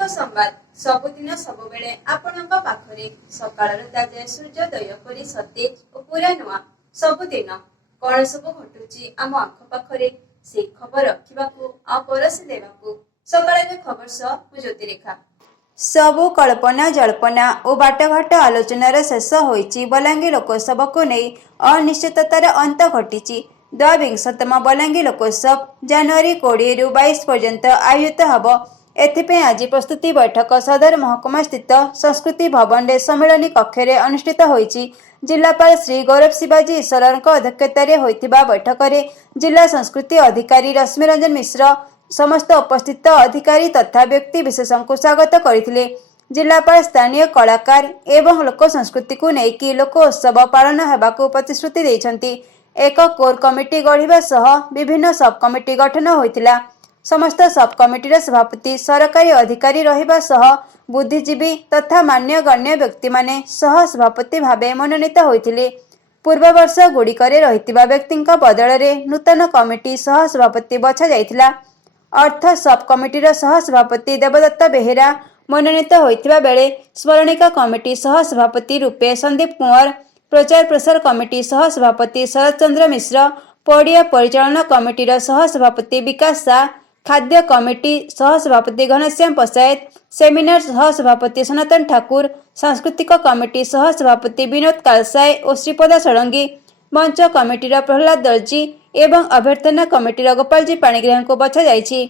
प्राकृतिक संवाद सबुदिन सबुबेले आपणक पाखरे सकाळर ताजा सूर्योदय परि सतेज और पूरा नुआ सबुदिन कौन सब घटुची आम आख पाखरे से खबर रखिबाकू आ परसी देबाकू सकाळर खबर सह मु ज्योतिरेखा। सबु कल्पना जल्पना और बाटघाट आलोचनार शेष होइछि। बलांगीर लोकसभा को नहीं अनिश्चिततार अंत घटी। 22तम बलांगीर लोकसभा जनवरी 20 रु 22 पर्यंत आयोजित हब। एथिपे आज प्रस्तुति बैठक सदर महकुमा स्थित संस्कृति भवन रे सम्मेलनी कक्षरे अनुष्ठित होइछि। जिलापाल श्री गौरव शिवाजी ईश्वरक अध्यक्षतार होइथिबा बैठक रे जिला संस्कृति अधिकारी रश्मि रंजन मिश्र समस्त उपस्थित अधिकारी तथा व्यक्ति विशेषों को स्वागत करथिले। जिलापाल स्थानीय कलाकार एवं लोक संस्कृति को लेकिन लोकोत्सव पालन हेबाकू प्रतिश्रुति देइछंती। एक कोर कमिटी गढ़िबा सह विभिन्न सब कमिटी गठन होइतिला। समस्त सब कमिटीर सभापति सरकारी अधिकारी रहिबा सह बुद्धिजीवी तथा मान्यगण्य व्यक्ति माने सह सभापति भावे मनोनीत होइतिले। पूर्व वर्ष गुड़िकरे रहितिबा व्यक्तिंका बदଳରେ नूतन कमिटी सह सभापति बछा जाइतिला। अर्थ सब कमिटीर सह सभापति देवदत्त बेहेरा मनोनीत होइतिबा बेले स्मरणिका कमिटी सह सभापति रूपे संदीप कुंवर, प्रचार प्रसार कमिटी सह सभापति शरद चंद्र मिश्र, पड़िया परिचालन कमिटीर सह सभापति विकास शाह, खाद्य कमिटी सह सभापति घनश्याम पसायत, सेमिनार सह सभापति सनातन ठाकुर, सांस्कृतिक कमिटी सह सभापति विनोद कालसाय और श्रीपदा षडंगी, मंच कमिटीर प्रहलाद दर्जी एवं अभ्यर्थना कमिटीर गोपालजी पाणिग्राही को बछा जाइछि।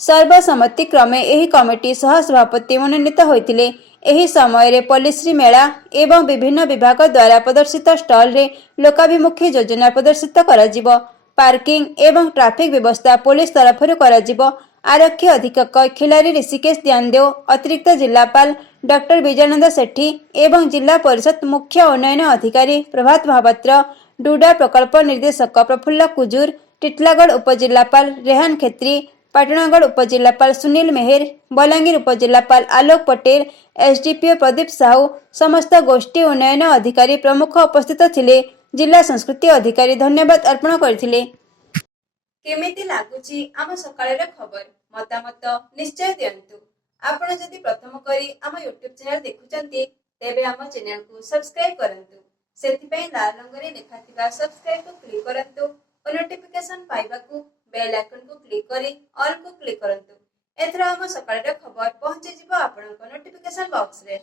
सर्वसम्मति क्रमे एही कमिटी सह सभापति मनोनीत होइतिले। एही समय रे पॉलिसी मेला एवं विभिन्न विभाग द्वारा प्रदर्शित स्टॉल रे लोकाभिमुखी योजना प्रदर्शित कराजिबो। पार्किंग एवं ट्रैफिक व्यवस्था पुलिस तरफ कराजिबो। आरक्षी अधीक्षक खिलारी ऋषिकेश ध्यानदेव, अतिरिक्त जिलापाल डॉक्टर विजयानंद सेठी एवं जिला परिषद मुख्य उन्नयन अधिकारी प्रभात महापात्र, डुडा प्रकल्प निर्देशक प्रफुल्ल कुजूर, टिटलागढ़ उपजिलापाल रेहान खेत्री, पाटनागढ़ उपजिलापाल सुनील मेहर, बलांगीर उपजिलापाल आलोक पटेल, एसडीपीओ प्रदीप साहू समस्त गोष्ठी उन्नयन अधिकारी प्रमुख उपस्थित थिले। जिला संस्कृति अधिकारी धन्यवाद अर्पण करथिले। केमिति लागुची आम सकाळर खबर मतामत निश्चय दियंतु। आपण जदि प्रथम करी आम यूट्यूब चैनल देखुचंती तेबे आम चैनल को सब्सक्राइब करंतु। सेथिपई लाल रंगरे लेखाथिबा सब्सक्राइब को क्लिक करंतु और नोटिफिकेशन पाइबाकू बेल आइकन को क्लिक करी ऑल को क्लिक करंतु। एथरा आम सकाळर खबर पहुंचे जिवो आपनक नोटिफिकेशन बॉक्स रे।